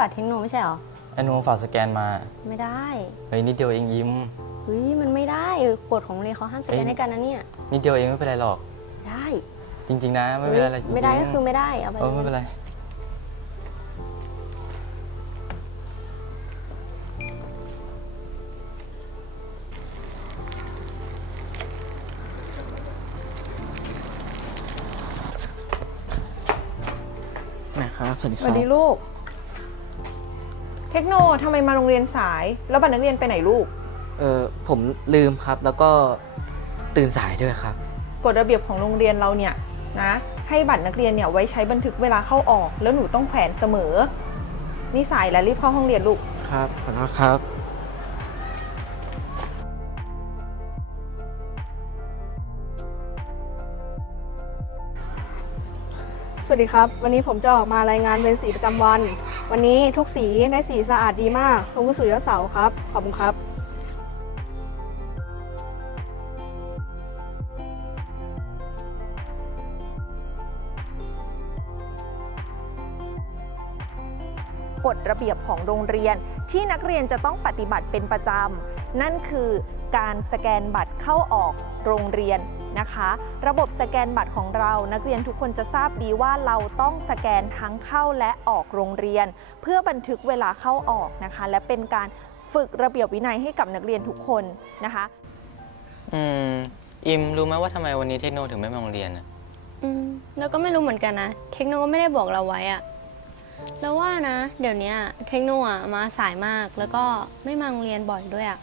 บัตรเทคโนไม่ใช่เหรอไอ้หนูฝากสแกนมา ไม่ได้เฮ้ยนิดเดียวเองยิ้ม เฮ้ยมันไม่ได้กฎของโรงเรียนเขาห้ามสแกนให้กันนะเนี่ยนิดเดียวเองไม่เป็นไรหรอก ได้ จริง ๆ นะ ไม่เป็นไรเลยไม่ได้ก็คือไม่ได้เอาไปเออไม่เป็นไรนะครับสวัสดีควัรัสดีลูก เทคโนทำไมมาโรงเรียนสาย แล้วบัตรนักเรียนไปไหนลูก เออผมลืมครับแล้วก็ตื่นสายด้วยครับ กฎระเบียบของโรงเรียนเราเนี่ยนะให้บัตรนักเรียนเนี่ยไว้ใช้บันทึกเวลาเข้าออก แล้วหนูต้องแขวนเสมอนี่สายแล้วรีบเข้าห้องเรียนลูก ครับขอโทษครับ สวัสดีครับ วันนี้ผมจะออกมารายงานเป็นสีประจำวัน วันนี้ทุกสีได้สีสะอาดดีมากคุณผู้สื่อเสาครับ ขอบคุณครับกฎระเบียบของโรงเรียนที่นักเรียนจะต้องปฏิบัติเป็นประจำ นั่นคือ การสแกนบัตรเข้าออกโรงเรียนนะคะ ระบบสแกนบัตรของเรา นักเรียนทุกคนจะทราบดีว่าเราต้องสแกนทั้งเข้าและออกโรงเรียน เพื่อบันทึกเวลาเข้าออกนะคะ และเป็นการฝึกระเบียบวินัยให้กับนักเรียนทุกคนนะคะอืมอิมรู้ไหมว่าทำไมวันนี้เทคโนถึงไม่มาโรงเรียนอะอืมแล้วก็ไม่รู้เหมือนกันนะ เทคโนก็ไม่ได้บอกเราไว้อะแล้วว่านะ เดี๋ยวเนี้ยเทคโนอะมาสายมากแล้วก็ไม่มาโรงเรียนบ่อยด้วยอะ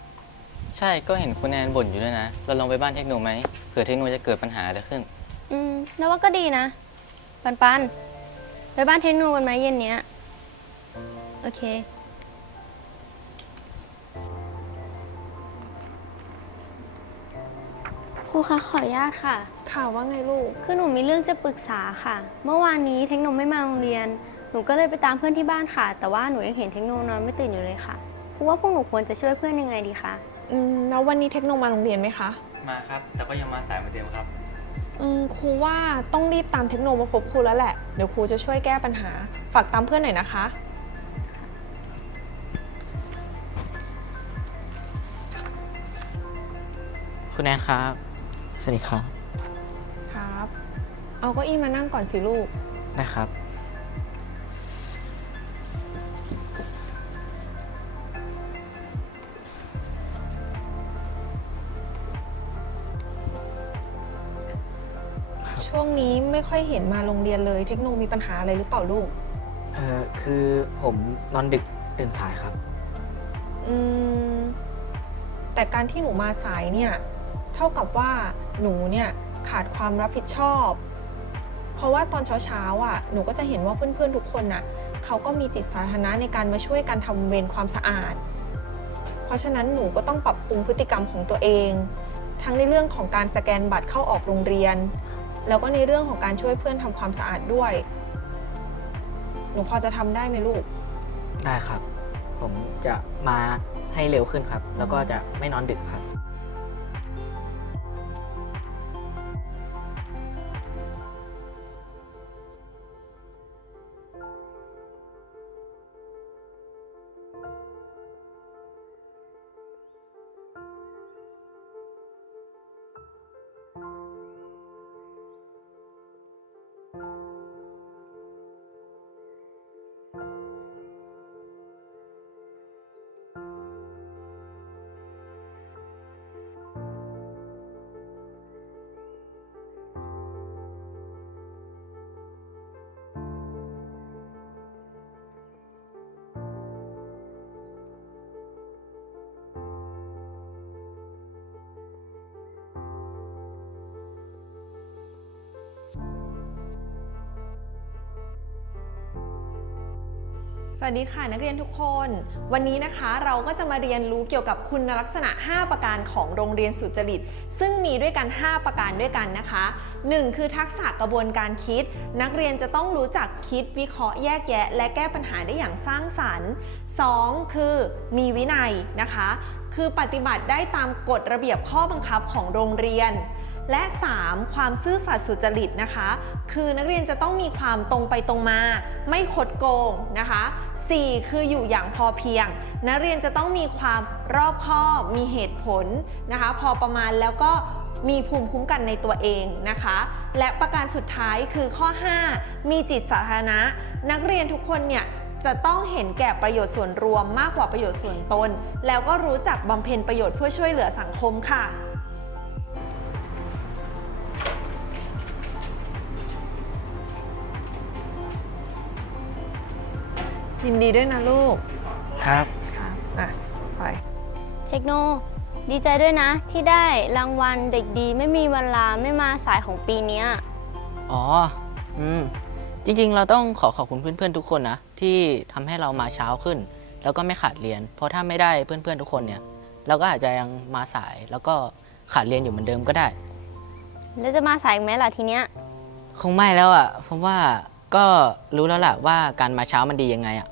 ใช่ก็เห็นคุณแอนบ่นอยู่ด้วยนะ เราลองไปบ้านเทคโนไหมเผื่อเทคโนจะเกิดปัญหาอะไรขึ้น อืมแล้วว่าก็ดีนะ ปันปันไปบ้านเทคโนกันไหมเย็นเนี้ย โอเค ครูคะขออนุญาตค่ะ ข่าวว่าไงลูก คือหนูมีเรื่องจะปรึกษาค่ะ เมื่อวานนี้เทคโนไม่มาโรงเรียน หนูก็เลยไปตามเพื่อนที่บ้านค่ะ แต่ว่าหนูยังเห็นเทคโนนอนไม่ตื่นอยู่เลยค่ะครูว่าพวกหนูควรจะช่วยเพื่อนยังไงดีคะ อืมแล้ววันนี้เทคโนมาโรงเรียนไหมคะ มาครับ แต่ก็ยังมาสายเหมือนเดิมครับ อืมครูว่าต้องรีบตามเทคโนมาพบครูแล้วแหละ เดี๋ยวครูจะช่วยแก้ปัญหา ฝากตามเพื่อนหน่อยนะคะ คุณแอนครับ สวัสดีครับ ครับ เอาเก็อี้มานั่งก่อนสิลูก นะครับ ช่วงนี้ไม่ค่อยเห็นมาโรงเรียนเลย เทคโนมีปัญหาอะไรหรือเปล่าลูก เออคือผมนอนดึกตื่นสายครับ อืม แต่การที่หนูมาสายเนี่ย เท่ากับว่าหนูเนี่ยขาดความรับผิดชอบ เพราะว่าตอนเช้าๆอะหนูก็จะเห็นว่าเพื่อนๆทุกคนน่ะเขาก็มีจิตสาธารณะในการมาช่วยกันทำเวรความสะอาด เพราะฉะนั้นหนูก็ต้องปรับปรุงพฤติกรรมของตัวเอง ทั้งในเรื่องของการสแกนบัตรเข้าออกโรงเรียน แล้วก็ในเรื่องของการช่วยเพื่อนทำความสะอาดด้วย หนูพอจะทำได้ไหมลูก ได้ครับ ผมจะมาให้เร็วขึ้นครับ แล้วก็จะไม่นอนดึกครับ สวัสดีค่ะนักเรียนทุกคน วันนี้นะคะเราก็จะมาเรียนรู้เกี่ยวกับคุณลักษณะ 5 ประการของโรงเรียนสุจริต ซึ่งมีด้วยกัน 5 ประการด้วยกันนะคะ 1. คือทักษะกระบวนการคิด นักเรียนจะต้องรู้จักคิดวิเคราะห์แยกแยะ และแก้ปัญหาได้อย่างสร้างสรรค์ 2. คือมีวินัยนะคะ คือปฏิบัติได้ตามกฎระเบียบข้อบังคับของโรงเรียน และ 3. ความซื่อสัตย์สุจริตนะคะ คือนักเรียนจะต้องมีความตรงไปตรงมา ไม่คดโกงนะคะ 4. คืออยู่อย่างพอเพียง นักเรียนจะต้องมีความรอบคอบ มีเหตุผลนะคะ พอประมาณแล้วก็มีภูมิคุ้มกันในตัวเองนะคะ และประการสุดท้ายคือข้อ 5 มีจิตสาธารณะ นักเรียนทุกคนเนี่ยจะต้องเห็นแก่ประโยชน์ส่วนรวมมากกว่าประโยชน์ส่วนตน แล้วก็รู้จักบำเพ็ญประโยชน์เพื่อช่วยเหลือสังคมค่ะ ยินดีด้วยนะลูกครับ ค่ะอะไปเทคโน ดีใจด้วยนะ ที่ได้รางวัลเด็กดีไม่มีวันลาไม่มาสายของปีเนี้ยอ๋อ อืม จริงๆ เราต้องขอขอบคุณเพื่อนๆ ทุกคนนะ ที่ทำให้เรามาเช้าขึ้น แล้วก็ไม่ขาดเรียน เพราะถ้าไม่ได้เพื่อนๆ ทุกคนเนี่ย เราก็อาจจะยังมาสายแล้วก็ขาดเรียนอยู่เหมือนเดิมก็ได้ แล้วจะมาสายอีกไหมล่ะทีเนี้ย คงไม่แล้วอะ่ะ เพราะว่า ก็รู้แล้วล่ะว่าการมาเช้ามันดียังไงอะ่ะ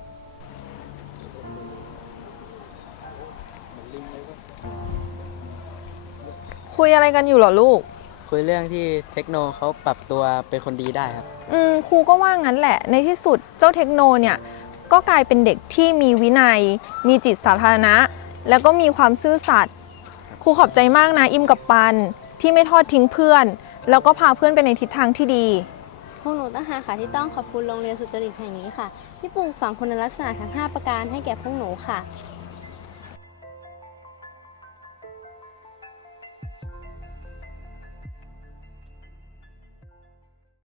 คุยอะไรกันอยู่เหรอลูก คุยเรื่องที่เทคโนเขาปรับตัวเป็นคนดีได้ครับ อืมครูก็ว่างั้นแหละ ในที่สุดเจ้าเทคโนเนี่ยก็กลายเป็นเด็กที่มีวินัย มีจิตสาธารณะ แล้วก็มีความซื่อสัตย์ครูขอบใจมากนะ อิมกับปันที่ไม่ทอดทิ้งเพื่อน แล้วก็พาเพื่อนไปในทิศทางที่ดีพ วกหนูตั้งหาค่ะที่ต้องขอบคุณโรงเรียนสุจริตแห่งนี้ค่ะ ที่ปลูกฝังคุณลักษณะทั้ง 5 ประการให้แก่พวกหนูค่ะ